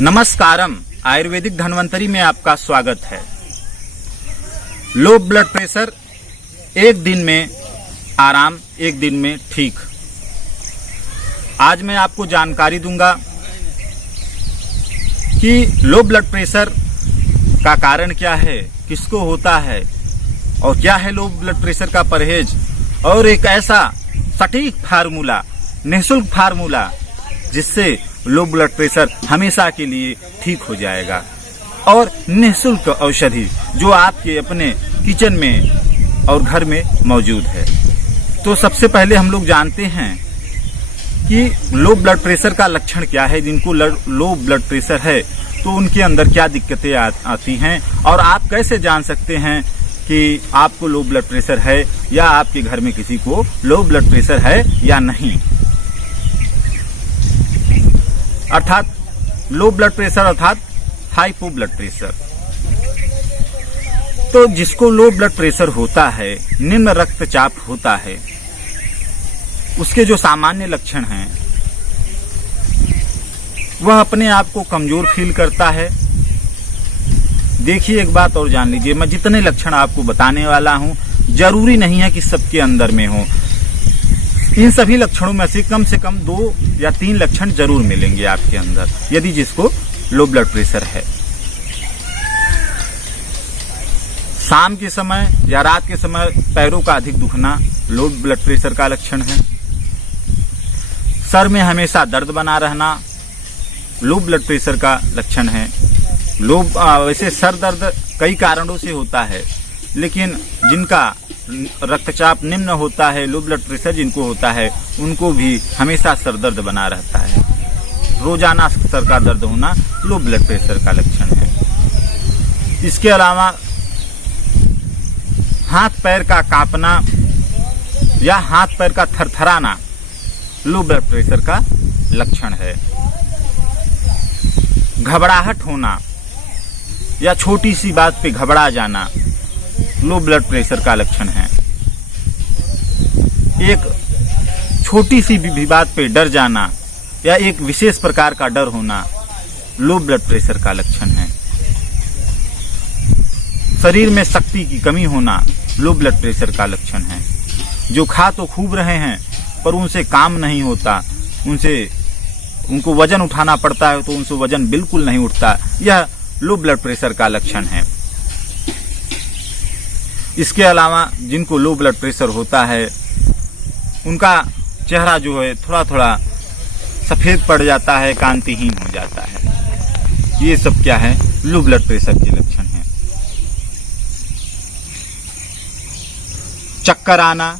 नमस्कारम। आयुर्वेदिक धन्वंतरी में आपका स्वागत है। लो ब्लड प्रेशर, एक दिन में आराम, एक दिन में ठीक। आज मैं आपको जानकारी दूंगा कि लो ब्लड प्रेशर का कारण क्या है, किसको होता है और क्या है लो ब्लड प्रेशर का परहेज, और एक ऐसा सटीक फार्मूला, निःशुल्क फार्मूला जिससे लो ब्लड प्रेशर हमेशा के लिए ठीक हो जाएगा, और निःशुल्क औषधि जो आपके अपने किचन में और घर में मौजूद है। तो सबसे पहले हम लोग जानते हैं कि लो ब्लड प्रेशर का लक्षण क्या है। जिनको लो ब्लड प्रेशर है तो उनके अंदर क्या दिक्कतें आती हैं, और आप कैसे जान सकते हैं कि आपको लो ब्लड प्रेशर है या आपके घर में किसी को लो ब्लड प्रेशर है या नहीं। अर्थात लो ब्लड प्रेशर अर्थात हाइपो ब्लड प्रेशर। तो जिसको लो ब्लड प्रेशर होता है, निम्न रक्तचाप होता है, उसके जो सामान्य लक्षण हैं, वह अपने आप को कमजोर फील करता है। देखिए, एक बात और जान लीजिए, मैं जितने लक्षण आपको बताने वाला हूं, जरूरी नहीं है कि सबके अंदर में हो। इन सभी लक्षणों में से कम 2 या 3 लक्षण जरूर मिलेंगे आपके अंदर, यदि जिसको लो ब्लड प्रेशर है। शाम के समय या रात के समय पैरों का अधिक दुखना लो ब्लड प्रेशर का लक्षण है। सर में हमेशा दर्द बना रहना लो ब्लड प्रेशर का लक्षण है। वैसे सर दर्द कई कारणों से होता है, लेकिन जिनका रक्तचाप निम्न होता है, लो ब्लड प्रेशर जिनको होता है, उनको भी हमेशा सर दर्द बना रहता है। रोजाना सर का दर्द होना लो ब्लड प्रेशर का लक्षण है। इसके अलावा हाथ पैर का कांपना या हाथ पैर का थरथराना लो ब्लड प्रेशर का लक्षण है। घबराहट होना या छोटी सी बात पे घबरा जाना लो ब्लड प्रेशर का लक्षण है। एक छोटी सी भी बात पे डर जाना या एक विशेष प्रकार का डर होना लो ब्लड प्रेशर का लक्षण है। शरीर में शक्ति की कमी होना लो ब्लड प्रेशर का लक्षण है। जो खा तो खूब रहे हैं पर उनसे काम नहीं होता, उनको वजन उठाना पड़ता है तो उनसे वजन बिल्कुल नहीं उठता, यह लो ब्लड प्रेशर का लक्षण है। इसके अलावा जिनको लो ब्लड प्रेशर होता है, उनका चेहरा जो है थोड़ा थोड़ा सफेद पड़ जाता है, कांतिहीन हो जाता है। ये सब क्या है? लो ब्लड प्रेशर के लक्षण हैं। चक्कर आना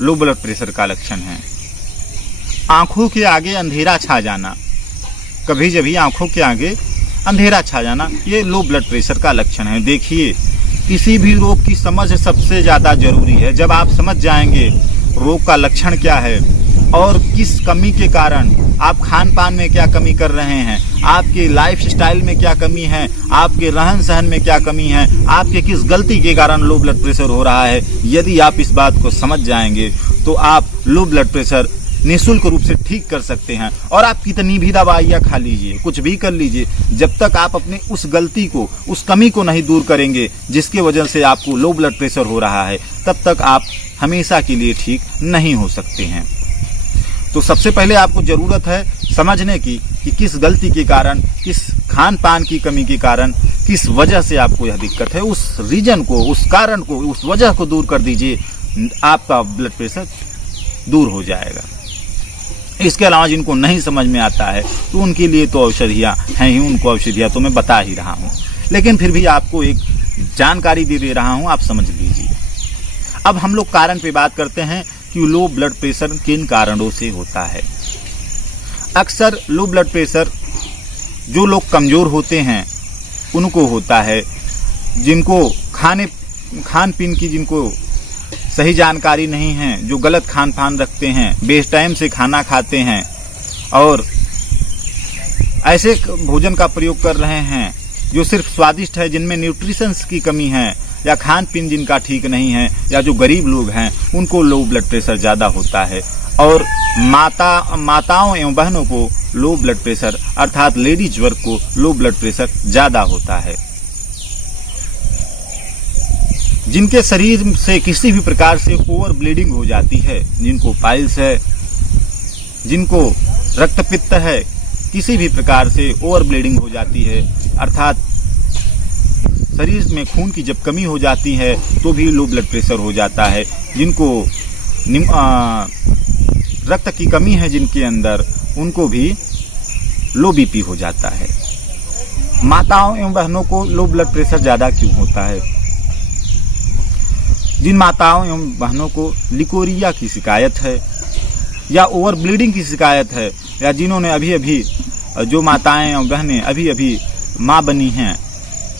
लो ब्लड प्रेशर का लक्षण है। आंखों के आगे अंधेरा छा जाना, कभी जभी आंखों के आगे अंधेरा छा जाना, ये लो ब्लड प्रेशर का लक्षण है। देखिए, किसी भी रोग की समझ सबसे ज्यादा जरूरी है। जब आप समझ जाएंगे रोग का लक्षण क्या है और किस कमी के कारण आप खान पान में क्या कमी कर रहे हैं, आपके लाइफ स्टाइल में क्या कमी है, आपके रहन सहन में क्या कमी है, आपके किस गलती के कारण लो ब्लड प्रेशर हो रहा है, यदि आप इस बात को समझ जाएंगे तो आप लो ब्लड प्रेशर निःशुल्क रूप से ठीक कर सकते हैं। और आप कितनी भी दवाइयाँ खा लीजिए, कुछ भी कर लीजिए, जब तक आप अपने उस गलती को, उस कमी को नहीं दूर करेंगे जिसके वजह से आपको लो ब्लड प्रेशर हो रहा है, तब तक आप हमेशा के लिए ठीक नहीं हो सकते हैं। तो सबसे पहले आपको जरूरत है समझने की कि किस गलती के कारण, किस खान पान की कमी के कारण, किस वजह से आपको यह दिक्कत है। उस रीजन को, उस कारण को, उस वजह को दूर कर दीजिए, आपका ब्लड प्रेशर दूर हो जाएगा। इसके अलावा जिनको नहीं समझ में आता है तो उनके लिए तो औषधियाँ हैं ही, उनको औषधियाँ तो मैं बता ही रहा हूँ, लेकिन फिर भी आपको एक जानकारी दे रहा हूँ, आप समझ लीजिए। अब हम लोग कारण पे बात करते हैं कि लो ब्लड प्रेशर किन कारणों से होता है। अक्सर लो ब्लड प्रेशर जो लोग कमजोर होते हैं उनको होता है, जिनको खान पीन की जिनको सही जानकारी नहीं है, जो गलत खान पान रखते हैं, बेटाइम से खाना खाते हैं और ऐसे भोजन का प्रयोग कर रहे हैं जो सिर्फ स्वादिष्ट है, जिनमें न्यूट्रिशंस की कमी है, या खान पीन जिनका ठीक नहीं है, या जो गरीब लोग हैं उनको लो ब्लड प्रेशर ज़्यादा होता है। और माताओं एवं बहनों को लो ब्लड प्रेशर अर्थात लेडीज वर्ग को लो ब्लड प्रेशर ज्यादा होता है। जिनके शरीर से किसी भी प्रकार से ओवर ब्लीडिंग हो जाती है, जिनको पाइल्स है, जिनको रक्तपित्त है, किसी भी प्रकार से ओवर ब्लीडिंग हो जाती है अर्थात शरीर में खून की जब कमी हो जाती है तो भी लो ब्लड प्रेशर हो जाता है। जिनको रक्त की कमी है जिनके अंदर, उनको भी लो बीपी हो जाता है। माताओं एवं बहनों को लो ब्लड प्रेशर ज्यादा क्यों होता है? जिन माताओं एवं बहनों को लिकोरिया की शिकायत है या ओवर ब्लीडिंग की शिकायत है, या जिन्होंने अभी अभी जो माताएं एवं बहनें अभी अभी माँ बनी हैं,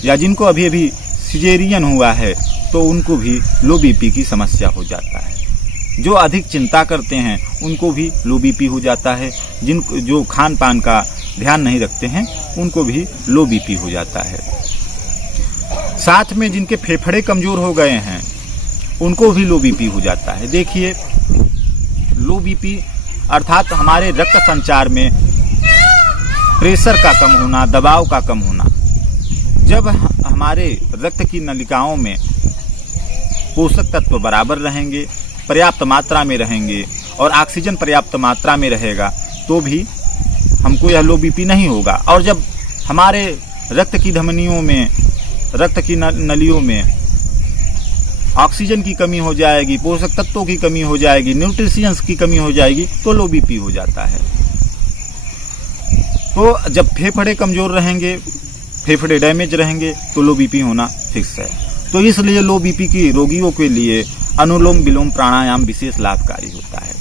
या जिनको अभी अभी सिजेरियन हुआ है, तो उनको भी लो बीपी की समस्या हो जाता है। जो अधिक चिंता करते हैं उनको भी लो बीपी हो जाता है। जो खान पान का ध्यान नहीं रखते हैं उनको भी लो बीपी हो जाता है। साथ में जिनके फेफड़े कमजोर हो गए हैं उनको भी लो बीपी हो जाता है। देखिए, लो बीपी अर्थात हमारे रक्त संचार में प्रेशर का कम होना, दबाव का कम होना। जब हमारे रक्त की नलिकाओं में पोषक तत्व बराबर रहेंगे, पर्याप्त मात्रा में रहेंगे और ऑक्सीजन पर्याप्त मात्रा में रहेगा तो भी हमको यह लो बीपी नहीं होगा। और जब हमारे रक्त की धमनियों में, रक्त की नलियों में ऑक्सीजन की कमी हो जाएगी, पोषक तत्वों की कमी हो जाएगी, न्यूट्रिशियंस की कमी हो जाएगी तो लो बीपी हो जाता है। तो जब फेफड़े कमजोर रहेंगे, फेफड़े डैमेज रहेंगे तो लो बीपी होना फिक्स है। तो इसलिए लो बीपी की रोगियों के लिए अनुलोम विलोम प्राणायाम विशेष लाभकारी होता है।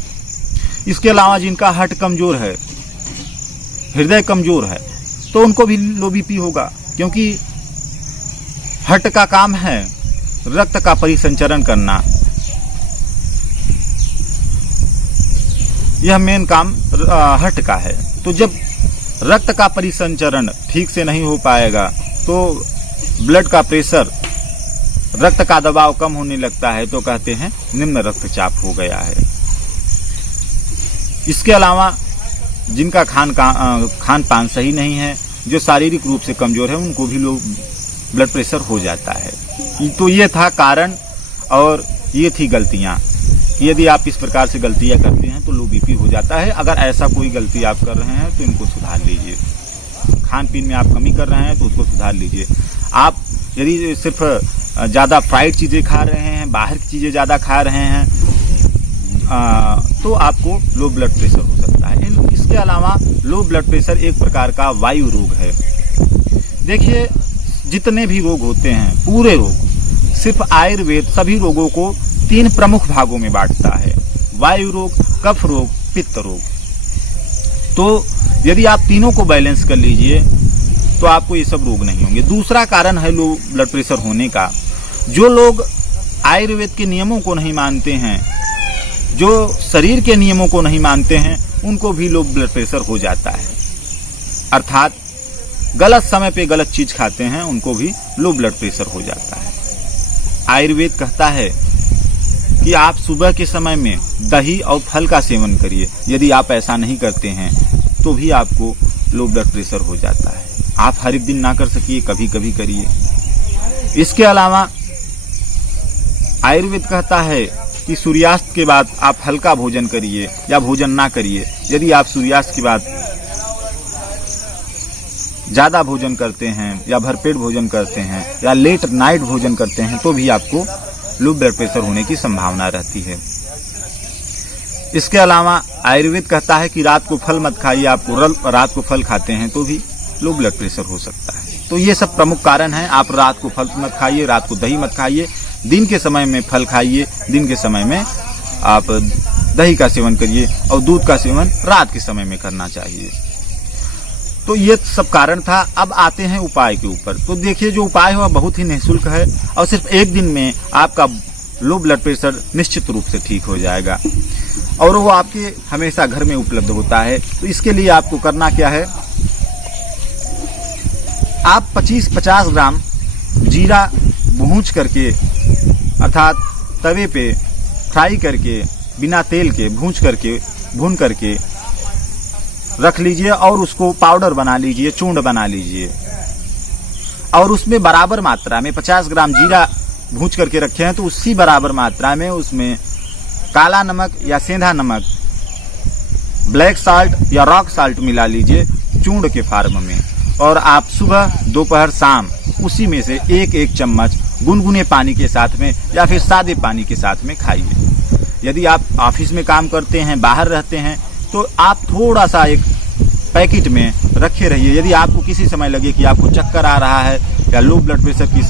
इसके अलावा जिनका हार्ट कमजोर है, हृदय कमजोर है, तो उनको भी लो बीपी होगा, क्योंकि हार्ट का काम है रक्त का परिसंचरण करना। यह मेन काम हार्ट का है। तो जब रक्त का परिसंचरण ठीक से नहीं हो पाएगा तो ब्लड का प्रेशर, रक्त का दबाव कम होने लगता है, तो कहते हैं निम्न रक्तचाप हो गया है। इसके अलावा जिनका खान पान सही नहीं है, जो शारीरिक रूप से कमजोर है, उनको भी लो ब्लड प्रेशर हो जाता है। तो ये था कारण और ये थी गलतियां। यदि आप इस प्रकार से गलतियां करते हैं तो लो बीपी हो जाता है। अगर ऐसा कोई गलती आप कर रहे हैं तो इनको सुधार लीजिए। खान पीन में आप कमी कर रहे हैं तो उसको सुधार लीजिए। आप यदि सिर्फ ज़्यादा फ्राइड चीज़ें खा रहे हैं, बाहर की चीज़ें ज़्यादा खा रहे हैं, तो आपको लो ब्लड प्रेशर हो सकता है। इसके अलावा लो ब्लड प्रेशर एक प्रकार का वायु रोग है। देखिए, जितने भी रोग होते हैं, पूरे रोग, सिर्फ आयुर्वेद सभी रोगों को 3 प्रमुख भागों में बांटता है: वायु रोग, कफ रोग, पित्त रोग। तो यदि आप तीनों को बैलेंस कर लीजिए तो आपको ये सब रोग नहीं होंगे। दूसरा कारण है लो ब्लड प्रेशर होने का, जो लोग आयुर्वेद के नियमों को नहीं मानते हैं, जो शरीर के नियमों को नहीं मानते हैं, उनको भी लो ब्लड प्रेशर हो जाता है। अर्थात गलत समय पे गलत चीज खाते हैं, उनको भी लो ब्लड प्रेशर हो जाता है। आयुर्वेद कहता है कि आप सुबह के समय में दही और फल का सेवन करिए। यदि आप ऐसा नहीं करते हैं तो भी आपको लो ब्लड प्रेशर हो जाता है। आप हर एक दिन ना कर सकिए, कभी कभी करिए। इसके अलावा आयुर्वेद कहता है कि सूर्यास्त के बाद आप हल्का भोजन करिए या भोजन ना करिए। यदि आप सूर्यास्त के बाद ज्यादा भोजन करते हैं या भरपेट भोजन करते हैं या लेट नाइट भोजन करते हैं तो भी आपको लो ब्लड प्रेशर होने की संभावना रहती है। इसके अलावा आयुर्वेद कहता है कि रात को फल मत खाइए। आपको रात को फल खाते हैं तो भी लो ब्लड प्रेशर हो सकता है। तो ये सब प्रमुख कारण हैं। आप रात को फल मत खाइए, रात को दही मत खाइए, दिन के समय में फल खाइए, दिन के समय में आप दही का सेवन करिए और दूध का सेवन रात के समय में करना चाहिए। तो ये सब कारण था। अब आते हैं उपाय के ऊपर। तो देखिए, जो उपाय है वह बहुत ही निःशुल्क है और सिर्फ एक दिन में आपका लो ब्लड प्रेशर निश्चित रूप से ठीक हो जाएगा और वो आपके हमेशा घर में उपलब्ध होता है। तो इसके लिए आपको करना क्या है, आप 25-50 ग्राम जीरा भूंज करके अर्थात तवे पे फ्राई करके बिना तेल के भून करके रख लीजिए और उसको पाउडर बना लीजिए, चूर्ण बना लीजिए। और उसमें बराबर मात्रा में 50 ग्राम जीरा भूंज करके रखे हैं तो उसी बराबर मात्रा में उसमें काला नमक या सेंधा नमक, ब्लैक साल्ट या रॉक साल्ट मिला लीजिए चूर्ण के फार्म में। और आप सुबह, दोपहर, शाम उसी में से एक एक चम्मच गुनगुने पानी के साथ में या फिर सादे पानी के साथ में खाइए। यदि आप ऑफिस में काम करते हैं, बाहर रहते हैं, तो आप थोड़ा सा एक पैकेट में रखे रहिए। यदि आपको किसी समय लगे कि आपको चक्कर आ रहा है या लो ब्लड प्रेशर की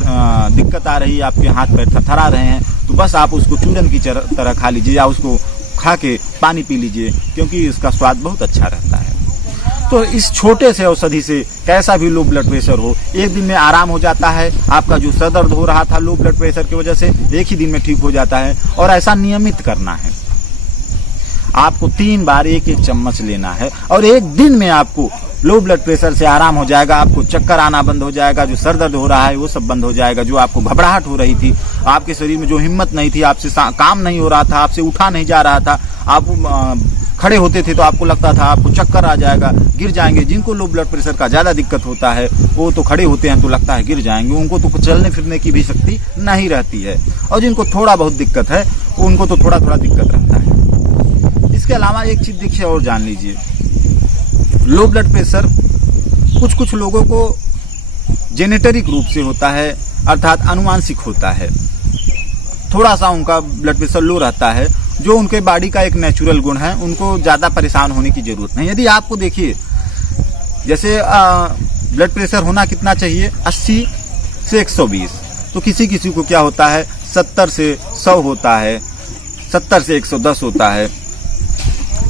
दिक्कत आ रही है, आपके हाथ पैर थरथरा रहे हैं, तो बस आप उसको चूरन की तरह खा लीजिए या उसको खा के पानी पी लीजिए, क्योंकि इसका स्वाद बहुत अच्छा रहता है। तो इस छोटे से औषधि से कैसा भी लो ब्लड प्रेशर हो, एक दिन में आराम हो जाता है। आपका जो सर दर्द हो रहा था लो ब्लड प्रेशर की वजह से, एक ही दिन में ठीक हो जाता है। और ऐसा नियमित करना है। आपको 3 बार एक एक चम्मच लेना है और एक दिन में आपको लो ब्लड प्रेशर से आराम हो जाएगा। आपको चक्कर आना बंद हो जाएगा, जो सर दर्द हो रहा है वो सब बंद हो जाएगा, जो आपको घबराहट हो रही थी, आपके शरीर में जो हिम्मत नहीं थी, आपसे काम नहीं हो रहा था, आपसे उठा नहीं जा रहा था, आप खड़े होते थे तो आपको लगता था आपको चक्कर आ जाएगा, गिर जाएंगे। जिनको लो ब्लड प्रेशर का ज़्यादा दिक्कत होता है वो तो खड़े होते हैं तो लगता है गिर जाएंगे, उनको तो चलने फिरने की भी शक्ति नहीं रहती है। और जिनको थोड़ा बहुत दिक्कत है उनको तो थोड़ा थोड़ा दिक्कत रहता है। इसके अलावा एक चीज़ देखिए और जान लीजिए, लो ब्लड प्रेशर कुछ लोगों को जेनेटिक रूप से होता है, अर्थात आनुवांशिक होता है। थोड़ा सा उनका ब्लड प्रेशर लो रहता है, जो उनके बॉडी का एक नेचुरल गुण है, उनको ज़्यादा परेशान होने की ज़रूरत नहीं। यदि आपको देखिए, जैसे ब्लड प्रेशर होना कितना चाहिए, 80 से 120, तो किसी को क्या होता है 70 से 100 होता है, 70 से 110 होता है।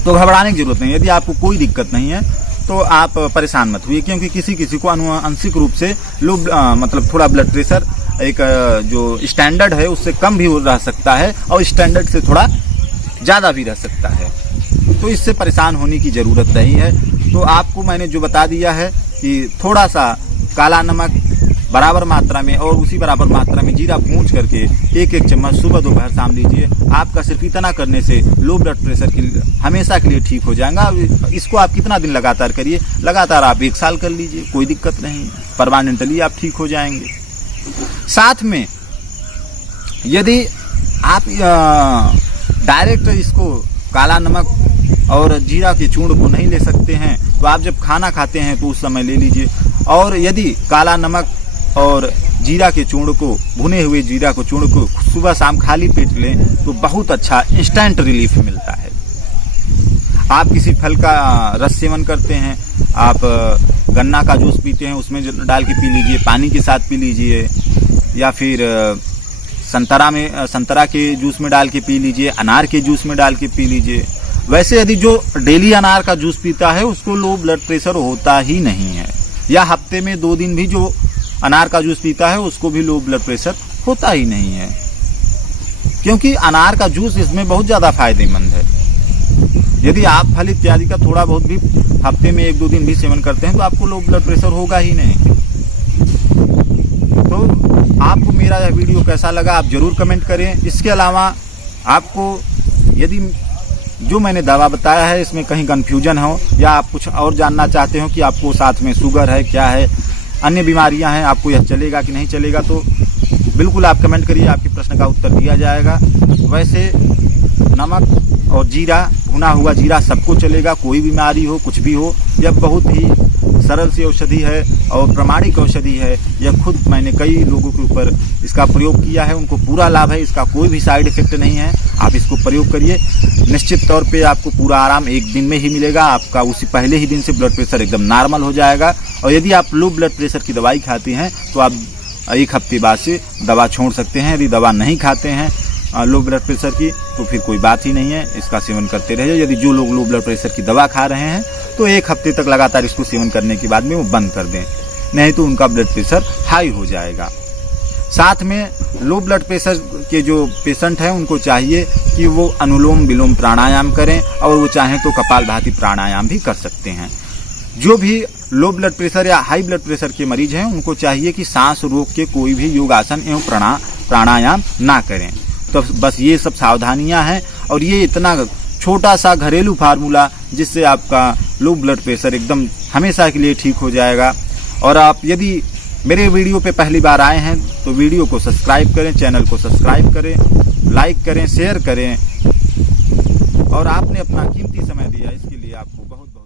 तो घबराने की जरूरत नहीं। यदि आपको कोई दिक्कत नहीं है तो आप परेशान मत हुई, क्योंकि किसी को आनुवंशिक रूप से लो मतलब थोड़ा ब्लड प्रेशर एक जो स्टैंडर्ड है उससे कम भी रह सकता है और स्टैंडर्ड से थोड़ा ज़्यादा भी रह सकता है। तो इससे परेशान होने की ज़रूरत नहीं है। तो आपको मैंने जो बता दिया है कि थोड़ा सा काला नमक बराबर मात्रा में और उसी बराबर मात्रा में जीरा भूंज करके एक एक चम्मच सुबह, दोपहर, शाम लीजिए। आपका सिर्फ इतना करने से लो ब्लड प्रेशर की हमेशा के लिए ठीक हो जाएगा। इसको आप कितना दिन लगातार करिए, लगातार आप 1 साल कर लीजिए, कोई दिक्कत नहीं, परमानेंटली आप ठीक हो जाएंगे। साथ में यदि आप डायरेक्ट इसको काला नमक और जीरा के चूर्ण को नहीं ले सकते हैं तो आप जब खाना खाते हैं तो उस समय ले लीजिए। और यदि काला नमक और जीरा के चूर्ण को, भुने हुए जीरा को चूर्ण को सुबह शाम खाली पेट लें तो बहुत अच्छा इंस्टेंट रिलीफ मिलता है। आप किसी फल का रस सेवन करते हैं, आप गन्ना का जूस पीते हैं, उसमें डाल के पी लीजिए, पानी के साथ पी लीजिए, या फिर संतरा के जूस में डाल के पी लीजिए, अनार के जूस में डाल के पी लीजिए। वैसे यदि जो डेली अनार का जूस पीता है उसको लो ब्लड प्रेशर होता ही नहीं है, या हफ्ते में 2 दिन भी जो अनार का जूस पीता है उसको भी लो ब्लड प्रेशर होता ही नहीं है, क्योंकि अनार का जूस इसमें बहुत ज़्यादा फायदेमंद है। यदि आप फल इत्यादि का थोड़ा बहुत भी हफ्ते में 1-2 दिन भी सेवन करते हैं तो आपको लो ब्लड प्रेशर होगा ही नहीं। तो आपको मेरा यह वीडियो कैसा लगा आप ज़रूर कमेंट करें। इसके अलावा आपको यदि जो मैंने दवा बताया है इसमें कहीं कन्फ्यूजन हो या आप कुछ और जानना चाहते हो कि आपको साथ में शुगर है, क्या है, अन्य बीमारियां हैं, आपको यह चलेगा कि नहीं चलेगा, तो बिल्कुल आप कमेंट करिए, आपके प्रश्न का उत्तर दिया जाएगा। वैसे नमक और जीरा, भुना हुआ जीरा सबको चलेगा, कोई बीमारी हो, कुछ भी हो। यह बहुत ही सरल सी औषधि है और प्रामाणिक औषधि है। यह खुद मैंने कई लोगों के ऊपर इसका प्रयोग किया है, उनको पूरा लाभ है, इसका कोई भी साइड इफेक्ट नहीं है। आप इसको प्रयोग करिए, निश्चित तौर पे आपको पूरा आराम 1 दिन में ही मिलेगा। आपका उसी पहले ही दिन से ब्लड प्रेशर एकदम नॉर्मल हो जाएगा। और यदि आप लो ब्लड प्रेशर की दवाई खाती हैं तो आप 1 हफ्ते बाद से दवा छोड़ सकते हैं। यदि दवा नहीं खाते हैं लो ब्लड प्रेशर की तो फिर कोई बात ही नहीं है, इसका सेवन करते रहिए। यदि जो लोग लो ब्लड प्रेशर की दवा खा रहे हैं तो 1 हफ्ते तक लगातार इसको सेवन करने के बाद में वो बंद कर दें, नहीं तो उनका ब्लड प्रेशर हाई हो जाएगा। साथ में लो ब्लड प्रेशर के जो पेशेंट हैं उनको चाहिए कि वो अनुलोम विलोम प्राणायाम करें, और वो चाहें तो कपालभाति प्राणायाम भी कर सकते हैं। जो भी लो ब्लड प्रेशर या हाई ब्लड प्रेशर के मरीज हैं उनको चाहिए कि सांस रोक के कोई भी योगासन एवं प्राणायाम ना करें। तो बस ये सब सावधानियां हैं। और ये इतना छोटा सा घरेलू फार्मूला जिससे आपका लो ब्लड प्रेशर एकदम हमेशा के लिए ठीक हो जाएगा। और आप यदि मेरे वीडियो पे पहली बार आए हैं तो वीडियो को सब्सक्राइब करें, चैनल को सब्सक्राइब करें, लाइक करें, शेयर करें, और आपने अपना कीमती समय दिया इसके लिए आपको बहुत बहुत